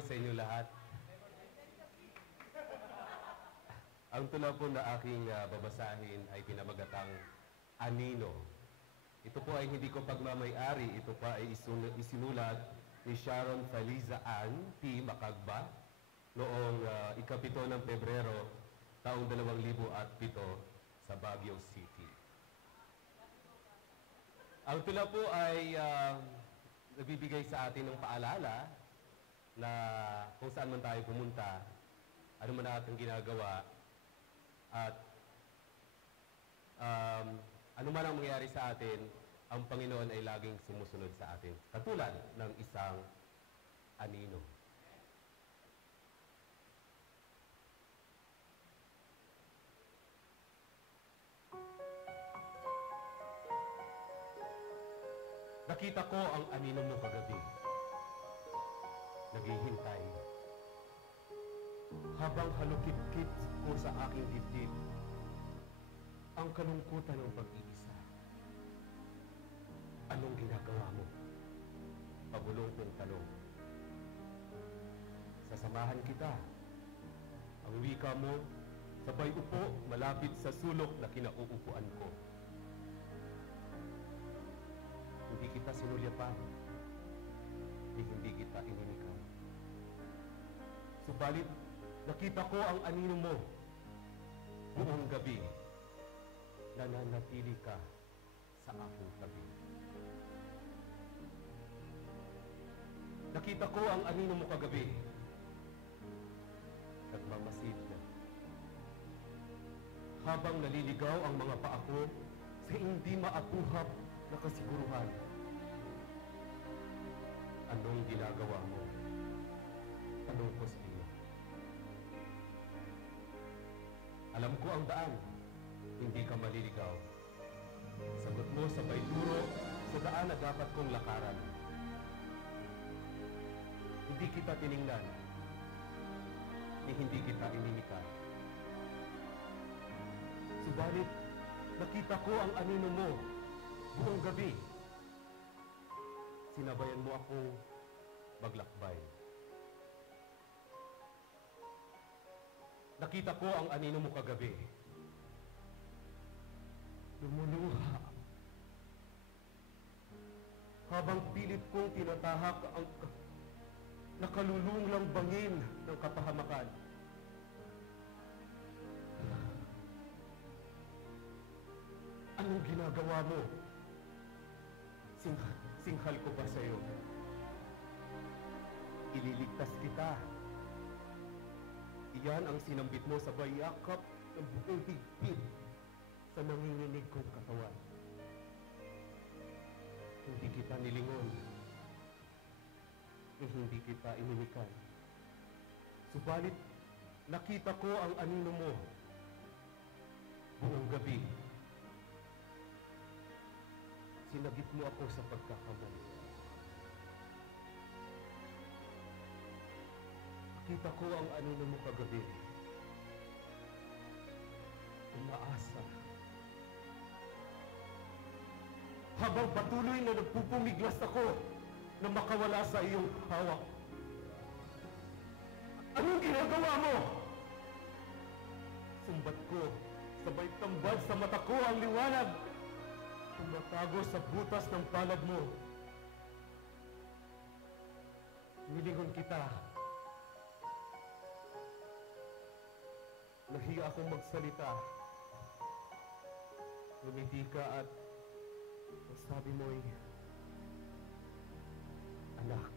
po sa inyo lahat. Ang tula po na aking babasahin ay pinamagatang Anino. Ito po ay hindi ko pagmamay-ari, ito pa ay isinulat ni Sharon Feliza Ann P. Macagba noong ika-7 ng Pebrero, taong 2007 sa Baguio City. Ang tula po ay nagbibigay sa atin ng paalala na kung saan man tayo pumunta, ano man ating ginagawa, at ano man ang mangyayari sa atin, ang Panginoon ay laging sumusunod sa atin. Katulad ng isang anino. Nakita ko ang anino mo kagabi. Naghihintay. Habang halukit-kit ko sa aking dibdib, ang kalungkutan ng pag-iisa. Anong ginagawa mo? Pabulong kong tanong. Sasamahan kita. Ang wika mo, sabay upo malapit sa sulok na kinauupuan ko. Hindi kita sinulyapan. Hindi kita ininikan. Subalit, nakita ko ang anino mo. Buong gabi, nananatili ka sa aking tabi. Nakita ko ang anino mo kagabi. Nagmamasid na. Habang naliligaw ang mga paa ko sa hindi maapuhap na kasiguruhan. Anong ginagawa mo? Tanong ko sa iyo. Alam ko ang daan. Hindi ka maliligaw. Sagot mo sabay duro sa daan na dapat kong lakaran. Hindi kita tiningnan. Hindi kita ininikan. Subalit, nakita ko ang anino mo buong gabi. Sinabayan mo akong maglakbay. Nakita ko ang anino mo kagabi. Lumuluha. Habang pilit kong tinatahak ang nakalulunglang bangin ng kapahamakan. Anong ginagawa mo? Singhal ko ba sa'yo? Ililigtas kita. Iyan ang sinambit mo sa bayakap ng buong higpit sa nanginginig kong katawan. Hindi kita nilingon. Hindi kita ininikan. Subalit, nakita ko ang anino mo buong gabi. Sinagip mo ako sa pagkakamali. Nakita ko ang anino mo kagabi. Umaasa. Habang patuloy na nagpupumiglas ako na makawala sa iyong hawak. Anong ginagawa mo? Sumbat ko, sabay tambad sa mata ko ang liwanag. Tumatago sa butas ng palad mo. Nilingon kita. Nahiya akong magsalita. Ngumiti ka at sabi mo'y, anak,